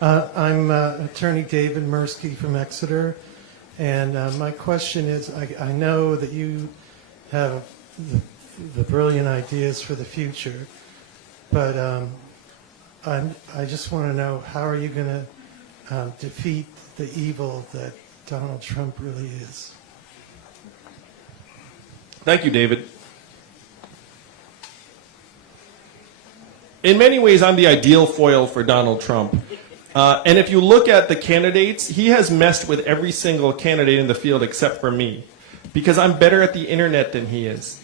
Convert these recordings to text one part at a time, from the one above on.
I'm attorney David Mirsky from Exeter, and my question is, I know that you have the brilliant ideas for the future, but I just want to know, how are you going to defeat the evil that Donald Trump really is? Thank you, David. In many ways, I'm the ideal foil for Donald Trump. And if you look at the candidates, he has messed with every single candidate in the field except for me, because I'm better at the internet than he is.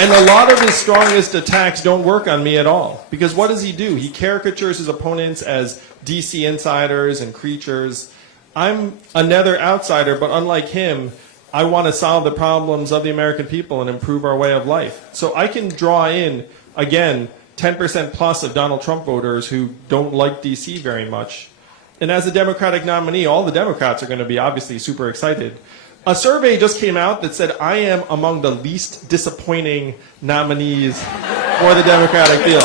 And a lot of his strongest attacks don't work on me at all, because what does he do? He caricatures his opponents as DC insiders and creatures. I'm another outsider, but unlike him, I want to solve the problems of the American people and improve our way of life. So I can draw in, again, 10% plus of Donald Trump voters who don't like DC very much. And as a Democratic nominee, all the Democrats are going to be obviously super excited. A survey just came out that said I am among the least disappointing nominees for the Democratic field.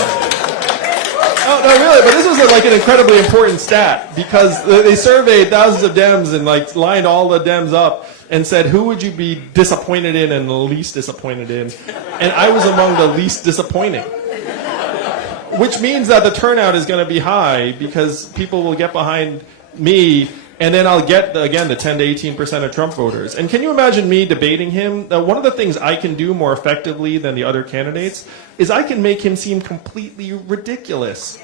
Oh, no, really, but this was like an incredibly important stat, because they surveyed thousands of Dems and like lined all the Dems up and said, who would you be disappointed in and the least disappointed in? And I was among the least disappointing. Which means that the turnout is going to be high, because people will get behind me, and then I'll get, again, the 10 to 18% of Trump voters. And can you imagine me debating him? One of the things I can do more effectively than the other candidates is I can make him seem completely ridiculous.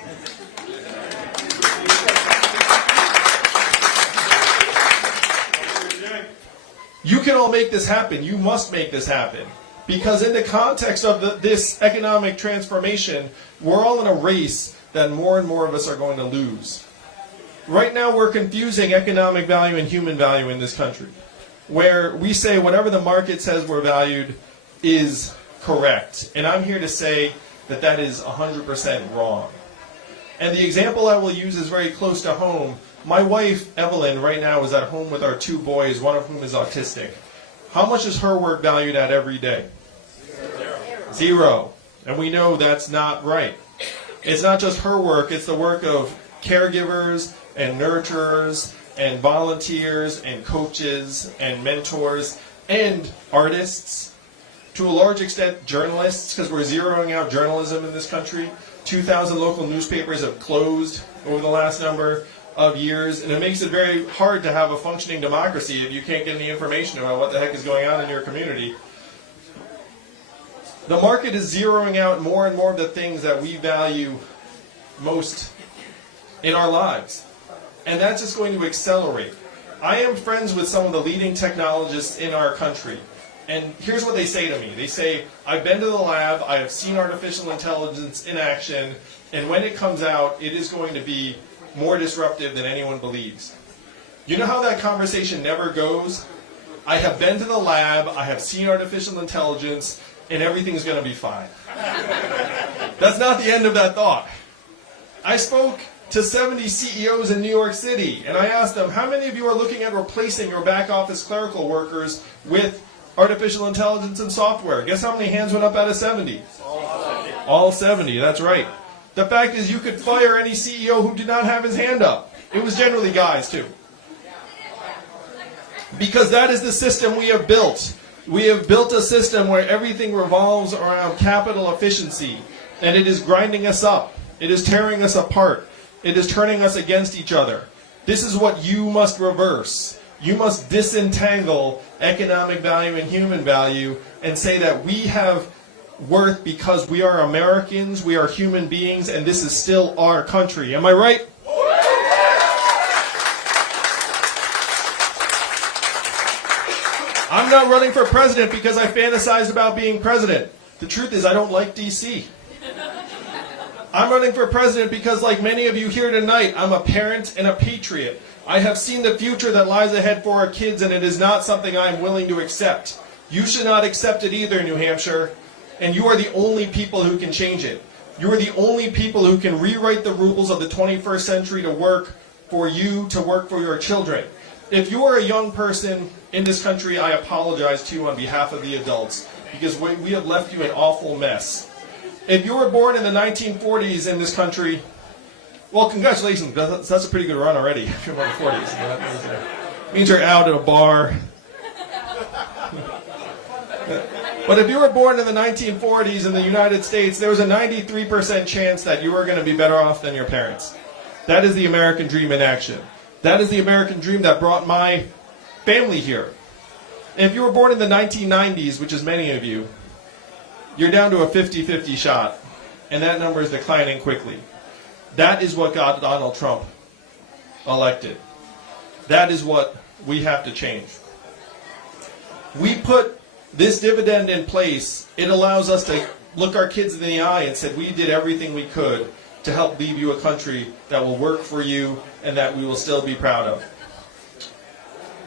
You can all make this happen. You must make this happen. Because in the context of this economic transformation, we're all in a race that more and more of us are going to lose. Right now, we're confusing economic value and human value in this country, where we say whatever the market says we're valued is correct. And I'm here to say that that is 100% wrong. And the example I will use is very close to home. My wife, Evelyn, right now is at home with our two boys, one of whom is autistic. How much is her work valued at every day? Zero. And we know that's not right. It's not just her work, it's the work of caregivers and nurturers and volunteers and coaches and mentors and artists. To a large extent, journalists, because we're zeroing out journalism in this country. 2,000 local newspapers have closed over the last number of years, and it makes it very hard to have a functioning democracy if you can't get any information about what the heck is going on in your community. The market is zeroing out more and more of the things that we value most in our lives. And that's just going to accelerate. I am friends with some of the leading technologists in our country. And here's what they say to me. They say, I've been to the lab, I have seen artificial intelligence in action, and when it comes out, it is going to be more disruptive than anyone believes. You know how that conversation never goes? I have been to the lab, I have seen artificial intelligence, and everything's going to be fine. That's not the end of that thought. I spoke to 70 CEOs in New York City, and I asked them, how many of you are looking at replacing your back office clerical workers with artificial intelligence and software? Guess how many hands went up out of 70? All 70, that's right. The fact is, you could fire any CEO who did not have his hand up. It was generally guys, too. Because that is the system we have built. We have built a system where everything revolves around capital efficiency, and it is grinding us up. It is tearing us apart. It is turning us against each other. This is what you must reverse. You must disentangle economic value and human value and say that we have worth because we are Americans, we are human beings, and this is still our country. Am I right? I'm not running for president because I fantasize about being president. The truth is, I don't like DC. I'm running for president because, like many of you here tonight, I'm a parent and a patriot. I have seen the future that lies ahead for our kids, and it is not something I'm willing to accept. You should not accept it either, New Hampshire. And you are the only people who can change it. You are the only people who can rewrite the rules of the 21st century to work for you, to work for your children. If you are a young person in this country, I apologize to you on behalf of the adults, because we have left you an awful mess. If you were born in the 1940s in this country, well, congratulations. That's a pretty good run already. If you're born in the 40s. That means you're out at a bar. But if you were born in the 1940s in the United States, there was a 93% chance that you were going to be better off than your parents. That is the American dream in action. That is the American dream that brought my family here. And if you were born in the 1990s, which is many of you, you're down to a 50-50 shot. And that number is declining quickly. That is what got Donald Trump elected. That is what we have to change. We put this dividend in place. It allows us to look our kids in the eye and say, we did everything we could to help leave you a country that will work for you and that we will still be proud of.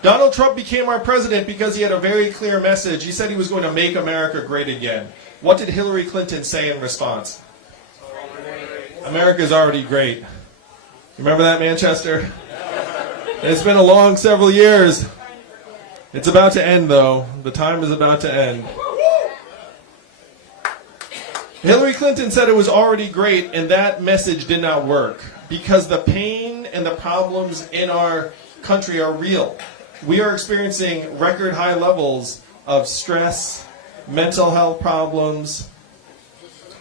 Donald Trump became our president because he had a very clear message. He said he was going to make America great again. What did Hillary Clinton say in response? America's already great. Remember that, Manchester? It's been a long several years. It's about to end, though. The time is about to end. Hillary Clinton said it was already great, and that message did not work because the pain and the problems in our country are real. We are experiencing record high levels of stress, mental health problems,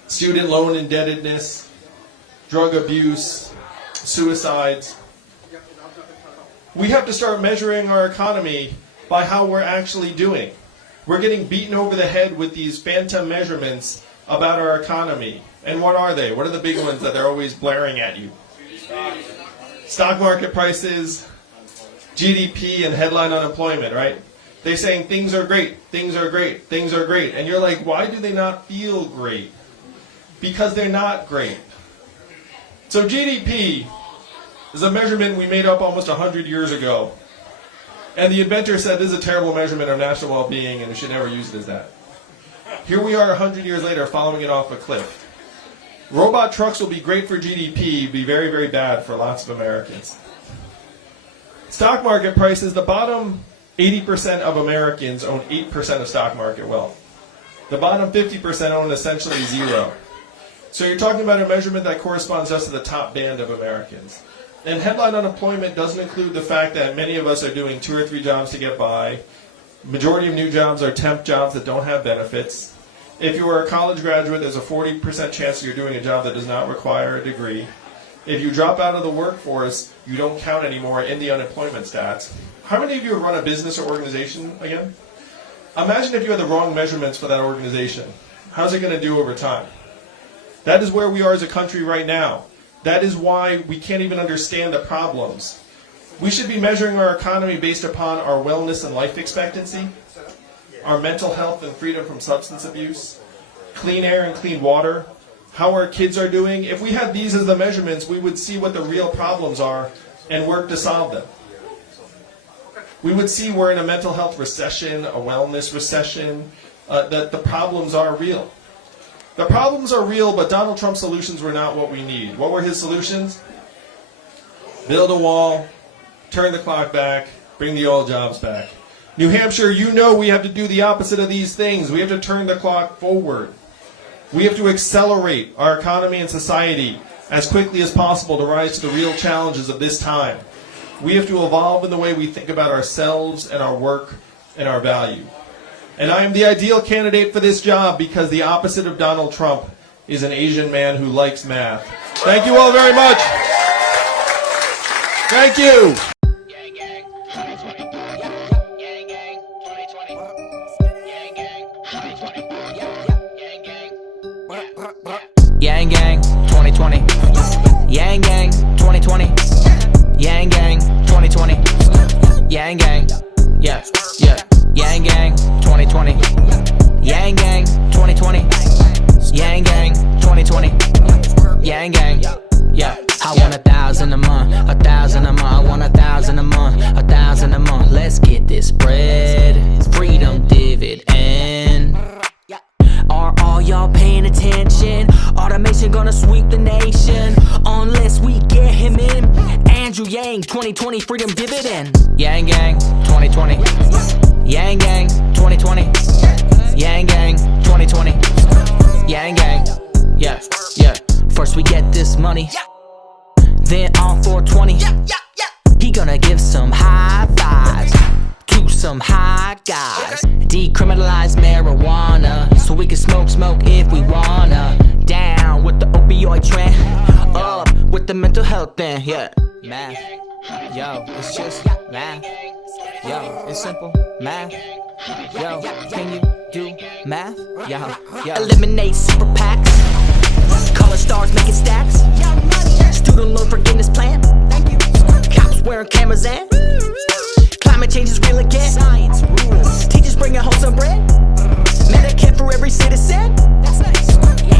student loan indebtedness, drug abuse, suicides. We have to start measuring our economy by how we're actually doing. We're getting beaten over the head with these phantom measurements about our economy. And what are they? What are the big ones that they're always blaring at you? Stock market prices, GDP, and headline unemployment, right? They're saying things are great, things are great, things are great. And you're like, why do they not feel great? Because they're not great. So GDP is a measurement we made up almost 100 years ago. And the inventor said this is a terrible measurement of national well-being and we should never use it as that. Here we are 100 years later following it off a cliff. Robot trucks will be great for GDP, be very, very bad for lots of Americans. Stock market prices, the bottom 80% of Americans own 8% of stock market wealth. The bottom 50% own essentially zero. So you're talking about a measurement that corresponds just to the top band of Americans. And headline unemployment doesn't include the fact that many of us are doing 2 or 3 jobs to get by. Majority of new jobs are temp jobs that don't have benefits. If you are a college graduate, there's a 40% chance that you're doing a job that does not require a degree. If you drop out of the workforce, you don't count anymore in the unemployment stats. How many of you have run a business or organization again? Imagine if you had the wrong measurements for that organization. How's it going to do over time? That is where we are as a country right now. That is why we can't even understand the problems. We should be measuring our economy based upon our wellness and life expectancy, our mental health and freedom from substance abuse, clean air and clean water, how our kids are doing. If we had these as the measurements, we would see what the real problems are and work to solve them. We would see we're in a mental health recession, a wellness recession, that the problems are real. The problems are real, but Donald Trump's solutions were not what we need. What were his solutions? Build a wall, turn the clock back, bring the oil jobs back. New Hampshire, you know we have to do the opposite of these things. We have to turn the clock forward. We have to accelerate our economy and society as quickly as possible to rise to the real challenges of this time. We have to evolve in the way we think about ourselves and our work and our value. And I am the ideal candidate for this job because the opposite of Donald Trump is an Asian man who likes math. Thank you all very much. Thank you. Gang gang, 2020. Gang gang, 2020. Gang gang, 2020. Gang gang. Yang gang 2020. Yang gang 2020. Yang gang 2020. Yang gang. Yeah, yeah. Yang gang 2020. Yang gang 2020. Yang gang 2020. Yang gang. Yeah. I want 1,000 a month, 1,000 a month. I want 1,000 a month, 1,000 a month. Let's get this bread. Freedom dividend. Are all y'all paying attention? Automation gonna sweep the nation unless we get him in. Andrew Yang, 2020 freedom dividend. Yang gang, 2020. Yang gang, 2020. Yang gang, 2020. Yang gang. yeah, yeah. First we get this money, then on 420, he gonna give some high fives to some high guys. Decriminalize marijuana so we can smoke if we wanna. Down with the opioid trend, up with the mental health thing, yeah. Math, yo, it's just math. Yo, it's simple math. Yo, can you do math? Yo, yo. Eliminate super PACs, college stars making stacks, student loan forgiveness plan, cops wearing cameras and climate change is real again. Science rules. Teachers bringing home some bread, Medicare for every citizen.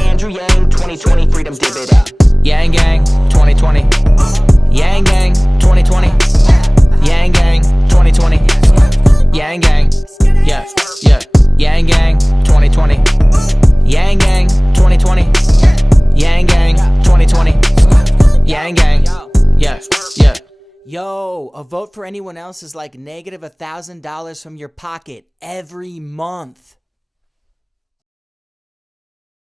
Andrew Yang 2020 freedom dividend. Yang Gang 2020. Yang Gang 2020. Yang Gang 2020. Yang Gang, yeah, yeah. Yang Gang 2020. Yang Gang 2020. Yang Gang 2020. Yang Gang, yeah, yeah. Yo, a vote for anyone else is like negative $1,000 from your pocket every month.